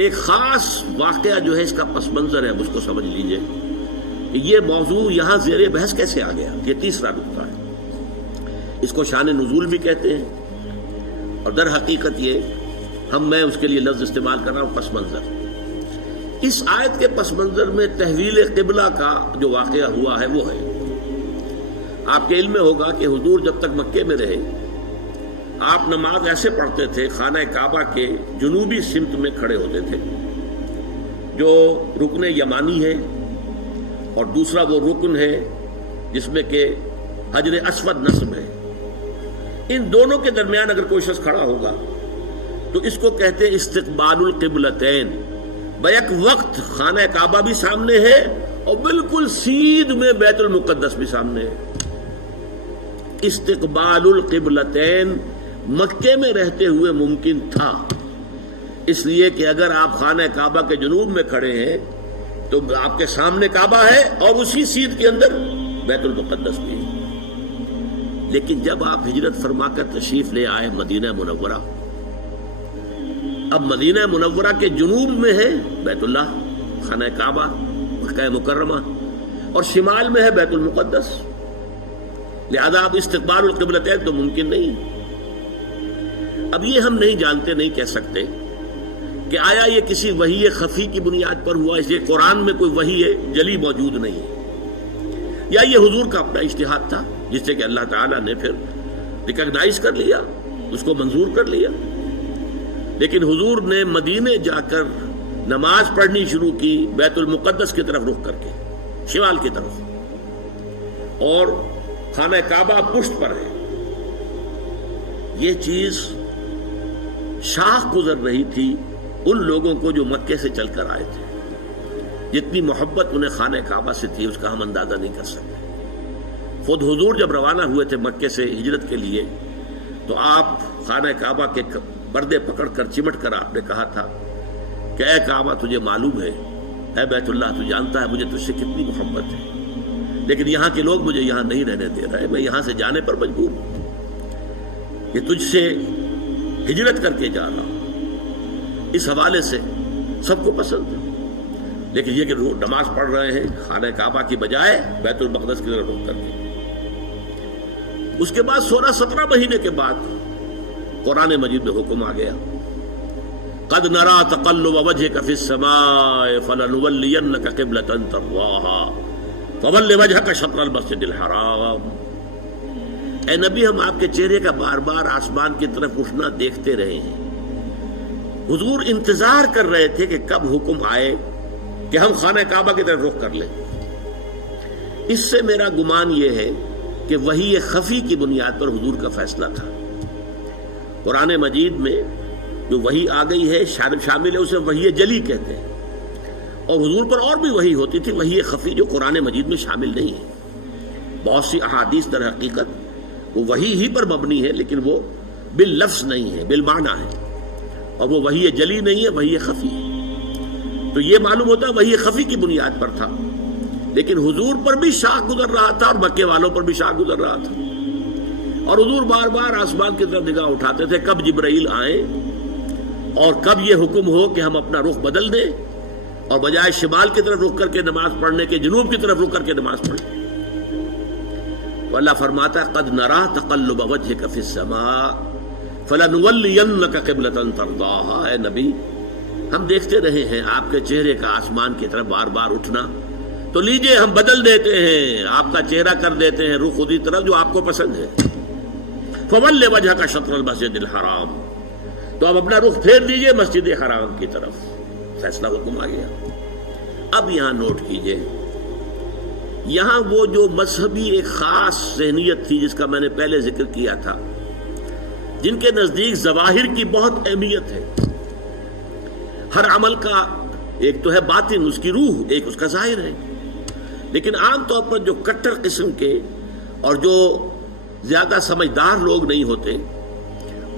ایک خاص واقعہ جو ہے اس کا پس منظر ہے، اس کو سمجھ لیجئے کہ یہ موضوع یہاں زیر بحث کیسے آ گیا۔ یہ تیسرا نقطہ ہے، اس کو شان نزول بھی کہتے ہیں، اور در حقیقت یہ میں اس کے لیے لفظ استعمال کر رہا ہوں پس منظر۔ اس آیت کے پس منظر میں تحویل قبلہ کا جو واقعہ ہوا ہے وہ ہے، آپ کے علم میں ہوگا کہ حضور جب تک مکے میں رہے آپ نماز ایسے پڑھتے تھے، خانہ کعبہ کے جنوبی سمت میں کھڑے ہوتے تھے، جو رکن یمانی ہے، اور دوسرا وہ رکن ہے جس میں کہ حجر اسود نصب ہے۔ ان دونوں کے درمیان اگر کوئی شخص کھڑا ہوگا تو اس کو کہتے ہیں استقبال القبلتین، بیک وقت خانہ کعبہ بھی سامنے ہے اور بالکل سیدھ میں بیت المقدس بھی سامنے ہے۔ استقبال القبلتین مکے میں رہتے ہوئے ممکن تھا، اس لیے کہ اگر آپ خانہ کعبہ کے جنوب میں کھڑے ہیں تو آپ کے سامنے کعبہ ہے اور اسی سیدھ کے اندر بیت المقدس بھی ہے۔ لیکن جب آپ ہجرت فرما کر تشریف لے آئے مدینہ منورہ، اب مدینہ منورہ کے جنوب میں ہے بیت اللہ، خانہ کعبہ، مکہ مکرمہ، اور شمال میں ہے بیت المقدس، لہذا اب استقبال القبلتین تو ممکن نہیں۔ اب یہ ہم نہیں جانتے، نہیں کہہ سکتے کہ آیا یہ کسی وحی خفی کی بنیاد پر ہوا، اس لیے قرآن میں کوئی وحی جلی موجود نہیں، یا یہ حضور کا اپنا اجتہاد تھا جس سے کہ اللہ تعالیٰ نے پھر ریکگنائز کر لیا، اس کو منظور کر لیا۔ لیکن حضور نے مدینے جا کر نماز پڑھنی شروع کی بیت المقدس کی طرف رخ کر کے، شمال کی طرف، اور خانہ کعبہ پشت پر ہے۔ یہ چیز شاخ گزر رہی تھی ان لوگوں کو جو مکے سے چل کر آئے تھے، جتنی محبت انہیں خانہ کعبہ سے تھی اس کا ہم اندازہ نہیں کر سکتے۔ خود حضور جب روانہ ہوئے تھے مکے سے ہجرت کے لیے تو آپ خانہ کعبہ کے پردے پکڑ کر چمٹ کر آپ نے کہا تھا کہ اے کعبہ تجھے معلوم ہے، اے بیت اللہ تو جانتا ہے مجھے تجھ سے کتنی محبت ہے، لیکن یہاں کے لوگ مجھے یہاں نہیں رہنے دے رہے، میں یہاں سے جانے پر مجبور ہوں، یہ تجھ سے ہجرت کر کے جا رہا ہوں۔ اس حوالے سے سب کو پسند ہے، لیکن یہ کہ نماز پڑھ رہے ہیں خانہ کعبہ کی بجائے بیت المقدس کی طرف رخ کر کے۔ اس کے بعد 16-17 مہینے کے بعد قرآن مجید میں حکم آ گیا، قد نرى تقلب وجهك في السماء فلنولينك قبلة ترضاها فول وجهك شطر المسجد الحرام۔ اے نبی، ہم آپ کے چہرے کا بار بار آسمان کی طرف اٹھنا دیکھتے رہے ہیں۔ حضور انتظار کر رہے تھے کہ کب حکم آئے کہ ہم خانہ کعبہ کی طرف رخ کر لیں۔ اس سے میرا گمان یہ ہے کہ وحی خفی کی بنیاد پر حضور کا فیصلہ تھا۔ قرآن مجید میں جو وحی آ گئی ہے شامل ہے، اسے وحی جلی کہتے ہیں، اور حضور پر اور بھی وحی ہوتی تھی، وحی خفی جو قرآن مجید میں شامل نہیں ہے۔ بہت سی احادیث در حقیقت وہ وحی ہی پر مبنی ہے، لیکن وہ باللفظ نہیں ہے، بالمعنی ہے، اور وہ وحی جلی نہیں ہے، وحی خفی ہے۔ تو یہ معلوم ہوتا ہے وحی خفی کی بنیاد پر تھا، لیکن حضور پر بھی شاخ گزر رہا تھا اور مکے والوں پر بھی شاخ گزر رہا تھا، اور حضور بار بار آسمان کی طرف نگاہ اٹھاتے تھے کب جبرائیل آئیں اور کب یہ حکم ہو کہ ہم اپنا رخ بدل دیں اور بجائے شمال کی طرف رخ کر کے نماز پڑھنے کے جنوب کی طرف رخ کر کے نماز پڑھیں۔ اللہ فرماتا ہے قد نرى تقلب وجهك في السماء فلنولينك قبلة ترضاها۔ اے نبی، ہم دیکھتے رہے ہیں آپ کے چہرے کا آسمان کی طرف بار بار اٹھنا، تو لیجئے ہم بدل دیتے ہیں، آپ کا چہرہ کر دیتے ہیں رخ خودی طرف جو آپ کو پسند ہے۔ فول وجهك شطر المسجد الحرام، تو اب اپنا رخ پھیر دیجئے مسجد حرام کی طرف۔ فیصلہ حکم آ گیا۔ اب یہاں نوٹ کیجئے، یہاں وہ جو مذہبی ایک خاص ذہنیت تھی جس کا میں نے پہلے ذکر کیا تھا، جن کے نزدیک ظواہر کی بہت اہمیت ہے، ہر عمل کا ایک تو ہے باطن، اس کی روح، ایک اس کا ظاہر ہے، لیکن عام طور پر جو کٹر قسم کے اور جو زیادہ سمجھدار لوگ نہیں ہوتے،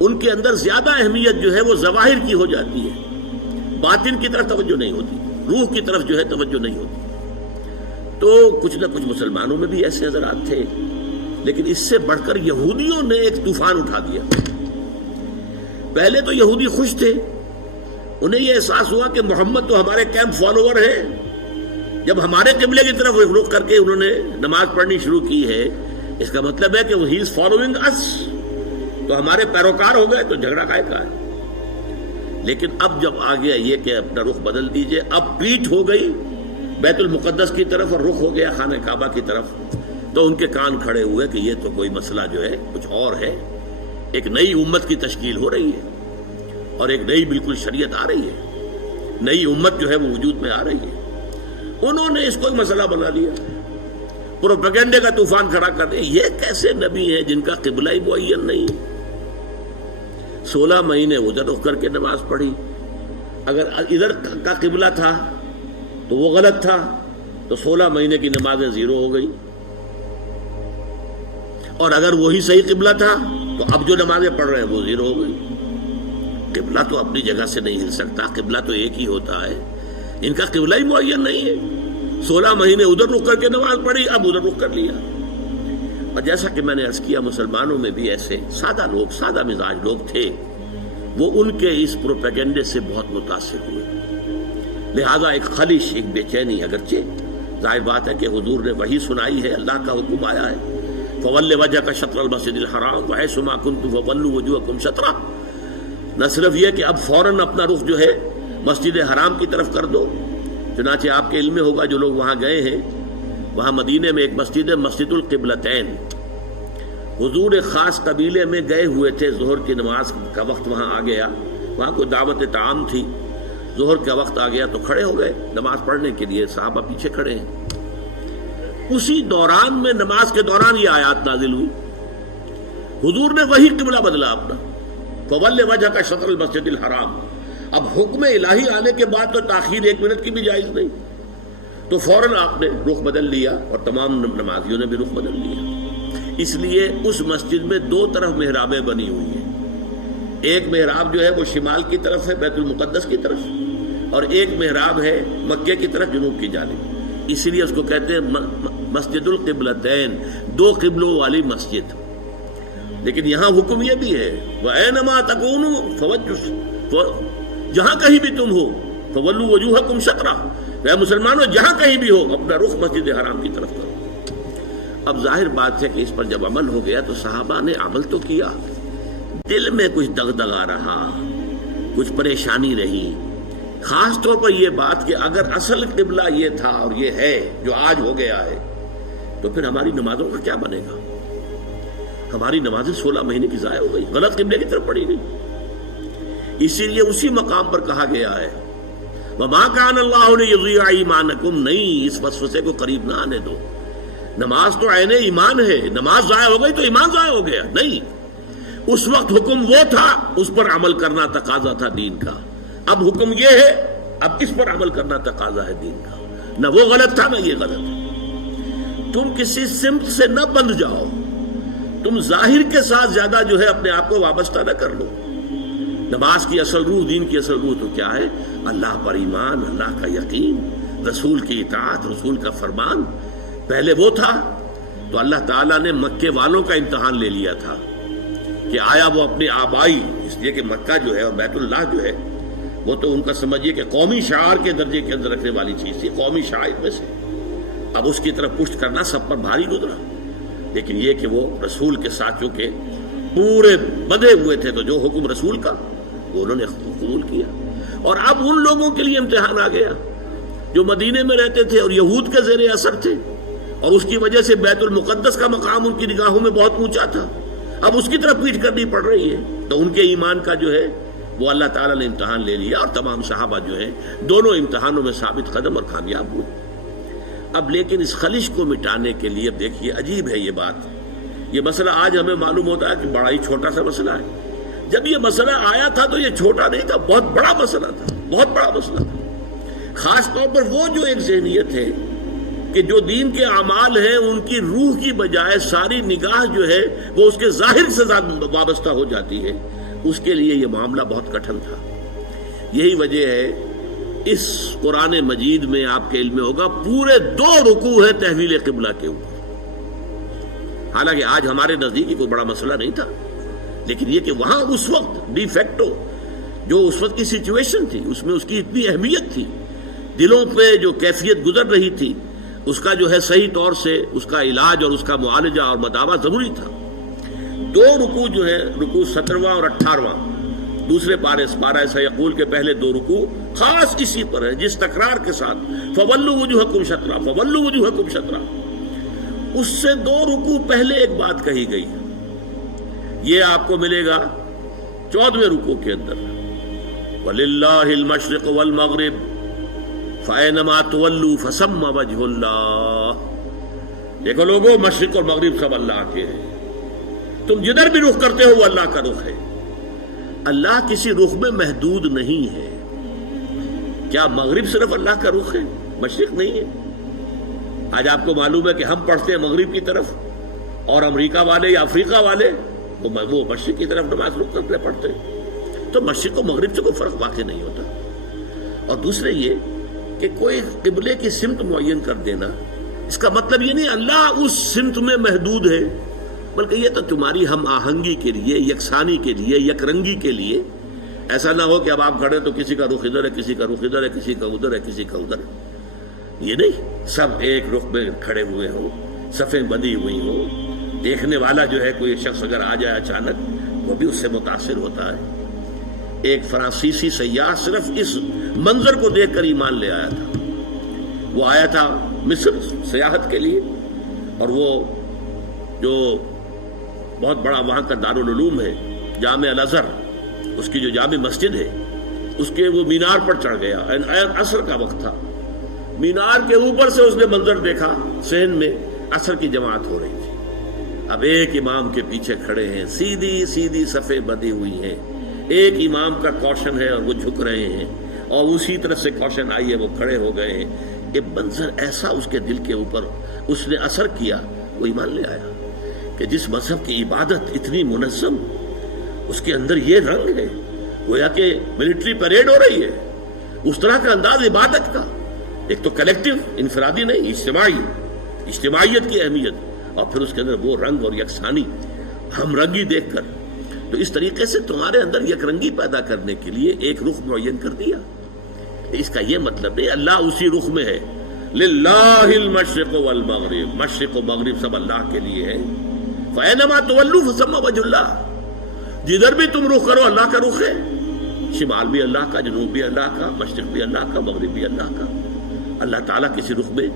ان کے اندر زیادہ اہمیت جو ہے وہ ظواہر کی ہو جاتی ہے، باطن کی طرف توجہ نہیں ہوتی، روح کی طرف جو ہے توجہ نہیں ہوتی۔ تو کچھ نہ کچھ مسلمانوں میں بھی ایسے حضرات تھے، لیکن اس سے بڑھ کر یہودیوں نے ایک طوفان اٹھا دیا۔ پہلے تو یہودی خوش تھے، انہیں یہ احساس ہوا کہ محمد تو ہمارے کیمپ فالوور ہیں. جب ہمارے قبلے کی طرف رخ کر کے انہوں نے نماز پڑھنی شروع کی ہے، اس کا مطلب ہے کہ ہی از فالوئنگ اس، تو ہمارے پیروکار ہو گئے، تو جھگڑا کائے کا ہے. لیکن اب جب آ گیا یہ کہ اپنا رخ بدل دیجئے، اب پیٹھ ہو گئی بیت المقدس کی طرف اور رخ ہو گیا خانہ کعبہ کی طرف، تو ان کے کان کھڑے ہوئے کہ یہ تو کوئی مسئلہ جو ہے کچھ اور ہے. ایک نئی امت کی تشکیل ہو رہی ہے اور ایک نئی بالکل شریعت آ رہی ہے، نئی امت جو ہے وہ وجود میں آ رہی ہے. انہوں نے اس کو ایک مسئلہ بنا لیا، پروپیگنڈے کا طوفان کھڑا کر دیا. یہ کیسے نبی ہیں جن کا قبلہ ہی معین نہیں؟ 16 مہینے ادھر رخ کر کے نماز پڑھی. اگر ادھر کا قبلہ تھا تو وہ غلط تھا، تو 16 مہینے کی نمازیں زیرو ہو گئی. اور اگر وہی صحیح قبلہ تھا تو اب جو نمازیں پڑھ رہے ہیں وہ زیرو ہو گئی. قبلہ تو اپنی جگہ سے نہیں ہل سکتا، قبلہ تو ایک ہی ہوتا ہے. ان کا قبلہ ہی معین نہیں ہے. 16 مہینے ادھر رخ کر کے نماز پڑھی، اب ادھر رخ کر لیا. اور جیسا کہ میں نے عرض کیا، مسلمانوں میں بھی ایسے سادہ لوگ، سادہ مزاج لوگ تھے، وہ ان کے اس پروپیگنڈے سے بہت متاثر ہوئے. لہذا ایک خلش، ایک بے چینی، اگرچہ ظاہر بات ہے کہ حضور نے وحی سنائی ہے، اللہ کا حکم آیا ہے فَوَلِّ وَجْهَكَ شَطْرَ الْمَسْجِدِ الْحَرَامِ وَحَيْثُ مَا كُنتُمْ فَوَلُّوا وُجُوهَكُمْ شَطْرَهُ. نہ صرف یہ کہ اب فوراً اپنا رخ جو ہے مسجد حرام کی طرف کر دو، چنانچہ آپ کے علم میں ہوگا جو لوگ وہاں گئے ہیں، وہاں مدینے میں ایک مسجد ہے، مسجد القبلتین. حضور ایک خاص قبیلے میں گئے ہوئے تھے، ظہر کی نماز کا وقت وہاں آ گیا، وہاں کوئی دعوت طعام تھی، ظہر کا وقت آ گیا تو کھڑے ہو گئے نماز پڑھنے کے لیے، صحابہ پیچھے کھڑے ہیں. اسی دوران میں، نماز کے دوران یہ آیات نازل ہوئی. حضور نے وہی قبلہ بدلا اپنا، فَوَلِّ وَجْهَكَ شَطْرَ الْمَسْجِدِ الْحَرَامِ. اب حکم الہی آنے کے بعد تو تاخیر 1 منٹ کی بھی جائز نہیں، تو فوراً آپ نے رخ بدل لیا اور تمام نمازیوں نے بھی رخ بدل لیا. اس لیے اس مسجد میں 2 طرف محرابیں بنی ہوئی ہیں. ایک محراب جو ہے وہ شمال کی طرف ہے، بیت المقدس کی طرف، اور ایک محراب ہے مکے کی طرف، جنوب کی جانب. اسی لیے اس کو کہتے ہیں مسجد القبلتین، 2 قبلوں والی مسجد. لیکن یہاں حکم یہ بھی ہے وَأَيْنَمَا تَكُونُوا فَوَجُّوا، جہاں کہیں بھی تم ہو فَوَلُّوا وُجُوهَكُمْ شَطْرَهُ، اے مسلمانوں جہاں کہیں بھی ہو اپنا رخ مسجد حرام کی طرف کرو. اب ظاہر بات ہے کہ اس پر جب عمل ہو گیا تو صحابہ نے عمل تو کیا، دل میں کچھ دغدغا رہا، کچھ پریشانی رہی. خاص طور پر یہ بات کہ اگر اصل قبلہ یہ تھا اور یہ ہے جو آج ہو گیا ہے، تو پھر ہماری نمازوں کا کیا بنے گا؟ ہماری نمازیں 16 مہینے کی ضائع ہو گئی، غلط قبلے کی طرف پڑھی گئی. اسی لیے اسی مقام پر کہا گیا ہے وَمَا كَانَ اللَّهُ لِيُضِيعَ إِيمَانَكُمْ، نہیں اس وسوسے کو قریب نہ آنے دو. نماز تو عین ایمان ہے، نماز ضائع ہو گئی تو ایمان ضائع ہو گیا نہیں. اس وقت حکم وہ تھا، اس پر عمل کرنا تقاضا تھا دین کا. اب حکم یہ ہے، اب اس پر عمل کرنا تقاضا ہے دین کا. نہ وہ غلط تھا نہ یہ غلط ہے. تم کسی سمت سے نہ بندھ جاؤ، تم ظاہر کے ساتھ زیادہ جو ہے اپنے آپ کو وابستہ نہ کر لو. نماز کی اصل روح، دین کی اصل روح تو کیا ہے؟ اللہ پر ایمان، اللہ کا یقین، رسول کی اطاعت، رسول کا فرمان. پہلے وہ تھا تو اللہ تعالیٰ نے مکے والوں کا امتحان لے لیا تھا کہ آیا وہ اپنے آبائی، اس لیے کہ مکہ جو ہے اور بیت اللہ جو ہے وہ تو ان کا سمجھیے کہ قومی شعار کے درجے کے اندر رکھنے والی چیز تھی، قومی شعائر میں سے. اب اس کی طرف پشت کرنا سب پر بھاری گزرا. لیکن یہ کہ وہ رسول کے ساتھیوں کے پورے بندھے ہوئے تھے، تو جو حکم رسول کا وہ انہوں نے قبول کیا. اور اب ان لوگوں کے لیے امتحان آ گیا جو مدینے میں رہتے تھے اور یہود کے زیر اثر تھے، اور اس کی وجہ سے بیت المقدس کا مقام ان کی نگاہوں میں بہت اونچا تھا. اب اس کی طرف پیٹھ کرنی پڑ رہی ہے. تو ان کے ایمان کا جو ہے وہ اللہ تعالیٰ نے امتحان لے لیا، اور تمام صحابہ جو ہیں دونوں امتحانوں میں ثابت قدم اور کامیاب ہوئے. اب لیکن اس خلش کو مٹانے کے لیے دیکھیے عجیب ہے یہ بات. یہ مسئلہ آج ہمیں معلوم ہوتا ہے کہ بڑا ہی چھوٹا سا مسئلہ ہے. جب یہ مسئلہ آیا تھا تو یہ چھوٹا نہیں تھا، بہت بڑا مسئلہ تھا، بہت بڑا مسئلہ تھا. خاص طور پر وہ جو ایک ذہنیت ہے کہ جو دین کے اعمال ہیں ان کی روح کی بجائے ساری نگاہ جو ہے وہ اس کے ظاہر سے وابستہ ہو جاتی ہے، اس کے لیے یہ معاملہ بہت کٹھن تھا. یہی وجہ ہے اس قرآن مجید میں آپ کے علم میں ہوگا پورے 2 رکوع ہے تحویل قبلہ کے اوپر. حالانکہ آج ہمارے نزدیک کوئی بڑا مسئلہ نہیں تھا، لیکن یہ کہ وہاں اس وقت ڈی فیکٹو جو اس وقت کی سچویشن تھی اس میں اس کی اتنی اہمیت تھی، دلوں پہ جو کیفیت گزر رہی تھی اس کا جو ہے صحیح طور سے اس کا علاج اور اس کا معالجہ اور مداوع ضروری تھا۔ 2 رکوع جو ہے، رکوع 17واں اور 18واں، دوسرے پارہ سیقول کے پہلے 2 رکوع خاص اسی پر ہے، جس تکرار کے ساتھ فولوا وجوہکم شطرہ، فولوا وجوہکم شطرہ، اس سے 2 رکوع پہلے ایک بات کہی گئی، یہ آپ کو ملے گا 14ویں رکوع کے اندر، وَلِلَّهِ الْمَشْرِقُ وَالْمَغْرِبُ فَأَيْنَمَا تُوَلُّوا فَثَمَّ وَجْهُ اللَّهِ۔ دیکھو لوگوں، مشرق اور مغرب سب اللہ کے ہیں، تم جدھر بھی رخ کرتے ہو وہ اللہ کا رخ ہے۔ اللہ کسی رخ میں محدود نہیں ہے۔ کیا مغرب صرف اللہ کا رخ ہے؟ مشرق نہیں ہے؟ آج آپ کو معلوم ہے کہ ہم پڑھتے ہیں مغرب کی طرف، اور امریکہ والے یا افریقہ والے وہ مشرق کی طرف نماز رخ کرتے پڑھتے ہیں۔ تو مشرق و مغرب سے کوئی فرق واقع نہیں ہوتا۔ اور دوسرے یہ کہ کوئی قبلے کی سمت معین کر دینا، اس کا مطلب یہ نہیں اللہ اس سمت میں محدود ہے، بلکہ یہ تو تمہاری ہم آہنگی کے لیے، یکسانی کے لیے، یک رنگی کے لیے۔ ایسا نہ ہو کہ اب آپ کھڑے تو کسی کا رخ ادھر ہے، کسی کا رخ ادھر ہے، کسی کا ادھر ہے، کسی کا ادھر ہے، یہ نہیں، سب ایک رخ میں کھڑے ہوئے ہوں، صفیں بندھی ہوئی ہوں۔ دیکھنے والا جو ہے کوئی شخص اگر آ جائے اچانک، وہ بھی اس سے متاثر ہوتا ہے۔ ایک فرانسیسی سیاح صرف اس منظر کو دیکھ کر ایمان لے آیا تھا۔ وہ آیا تھا مصر سیاحت کے لیے، اور وہ جو بہت بڑا وہاں کا دارالعلوم ہے جامع الازہر، اس کی جو جامع مسجد ہے، اس کے وہ مینار پر چڑھ گیا، عصر کا وقت تھا، مینار کے اوپر سے اس نے منظر دیکھا، صحن میں عصر کی جماعت ہو رہی تھی۔ اب ایک امام کے پیچھے کھڑے ہیں، سیدھی سیدھی صفیں بندھی ہوئی ہیں، ایک امام کا کوشن ہے اور وہ جھک رہے ہیں، اور اسی طرف سے کوشن آئی ہے، وہ کھڑے ہو گئے ہیں۔ یہ منظر ایسا اس کے دل کے اوپر اس نے اثر کیا، وہ ایمان لے آیا کہ جس مذہب کی عبادت اتنی منظم، اس کے اندر یہ رنگ ہے، گویا کہ ملٹری پریڈ ہو رہی ہے، اس طرح کا انداز عبادت کا، ایک تو کلیکٹیو، انفرادی نہیں، اجتماعیت کی اہمیت، اور پھر اس کے اندر وہ رنگ اور یکسانی، ہم رنگی دیکھ کر۔ تو اس طریقے سے تمہارے اندر یک رنگی پیدا کرنے کے لیے ایک رخ معین کر دیا۔ اس کا یہ مطلب نہیں اللہ اسی رخ میں ہے، للہ المشرق والمغرب، مشرق و مغرب سب اللہ کے لیے ہے۔ فَأَيْنَمَا تُوَلُّوا فَثَمَّ وَجْهُ اللَّهِ، جدھر بھی تم رخ کرو اللہ کا رخ ہے، شمال بھی اللہ کا، جنوب بھی اللہ کا، مشرق بھی اللہ کا، مغرب بھی اللہ کا۔ اللہ تعالیٰ کسی رخ میں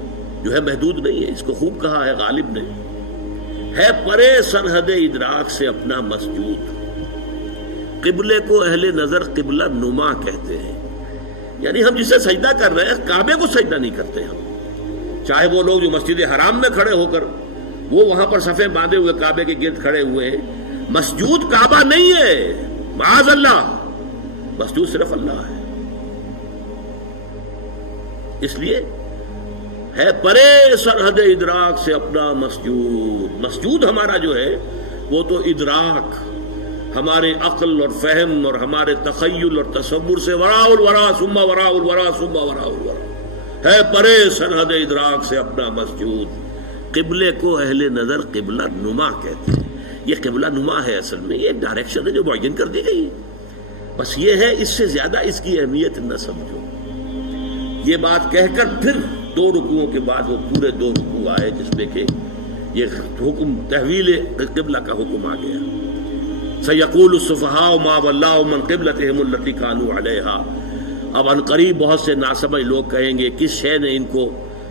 جو ہے محدود نہیں ہے، اس کو خوب کہا ہے غالب نے، ہے پرے سرحد ادراک سے اپنا مسجود۔ قبلے کو اہل نظر قبلہ نما کہتے ہیں، یعنی ہم جسے سجدہ کر رہے ہیں کعبے کو سجدہ نہیں کرتے ہم، چاہے وہ لوگ جو مسجد حرام میں کھڑے ہو کر وہ وہاں پر صفیں باندھے ہوئے کعبے کے گرد کھڑے ہوئے ہیں، مسجود کعبہ نہیں ہے، معاذ اللہ، مسجود صرف اللہ ہے۔ اس لیے ہے پرے سرحد ادراک سے اپنا مسجود۔ مسجود ہمارا جو ہے وہ تو ادراک، ہمارے عقل اور فہم اور ہمارے تخیل اور تصور سے وراء الورا ثم وراء الورا ثم وراء الورا، ہے پرے سرحد ادراک سے اپنا مسجود۔ قبلے کو اہل نظر قبلہ نما کہتے ہیں۔ یہ قبلہ نما ہے، اصل میں یہ ڈائریکشن ہے جو معین کر دی گئی، بس یہ ہے، اس سے زیادہ اس کی اہمیت نہ سمجھو۔ یہ بات کہہ کر پھر 2 رکوعوں کے بعد وہ پورے 2 رکوع آئے جس میں کہ یہ حکم تحویل قبلہ کا حکم آ گیا۔ سَيَقُولُ السُّفَهَاءُ مَا وَلَّاهُمْ مَنْ قِبْلَتِهِمُ الَّتِي كَانُوا عَلَيْهَا، اب عن قریب بہت سے ناسمجھ لوگ کہیں گے کس شے نے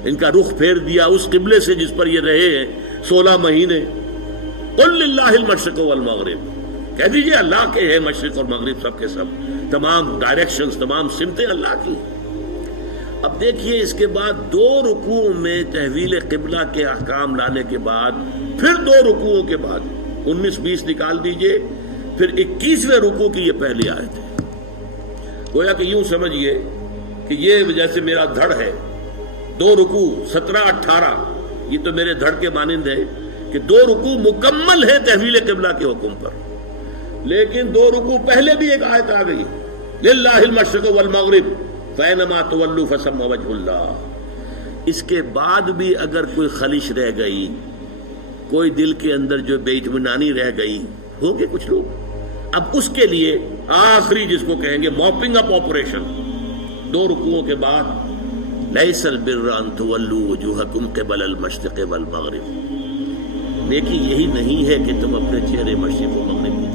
ان کا رخ پھیر دیا اس قبلے سے جس پر یہ رہے ہیں 16 مہینے۔ قُلْ لِلَّهِ الْمَشْرِقُ وَالْمَغْرِبُ، کہہ دیجئے اللہ کے ہیں مشرق اور مغرب سب کے سب، تمام ڈائریکشنز، تمام سمتیں اللہ کی۔ اب دیکھیے اس کے بعد 2 رکوعوں میں تحویل قبلہ کے احکام لانے کے بعد پھر 2 رکوعوں کے بعد 19-20 نکال دیجئے، پھر 21ویں رکوع کی یہ پہلی آیت ہے۔ گویا کہ یوں سمجھیے کہ یہ جیسے میرا دھڑ ہے، 2 رکوع 17-18 یہ تو میرے دھڑ کے مانند ہے کہ 2 رکوع مکمل ہے تحویل قبلہ کے حکم پر، لیکن 2 رکوع پہلے بھی ایک آیت آ گئی، للہ المشرق والمغرب فَأَيْنَمَا تُوَلُّوا فَثَمَّ وَجْهُ اللَّهِ۔ اس کے بعد بھی اگر کوئی خلش رہ گئی، کوئی دل کے اندر جو بے اطمینانی رہ گئی، ہوگے کچھ لوگ، اب اس کے لیے آخری جس کو کہیں گے موپنگ اپ آپریشن، 2 رکوعوں کے بعد لیس البر ان تولوا وجوہکم قبل المشرق والمغرب، نیکی یہی نہیں ہے کہ تم اپنے چہرے مشرق و مغرب کی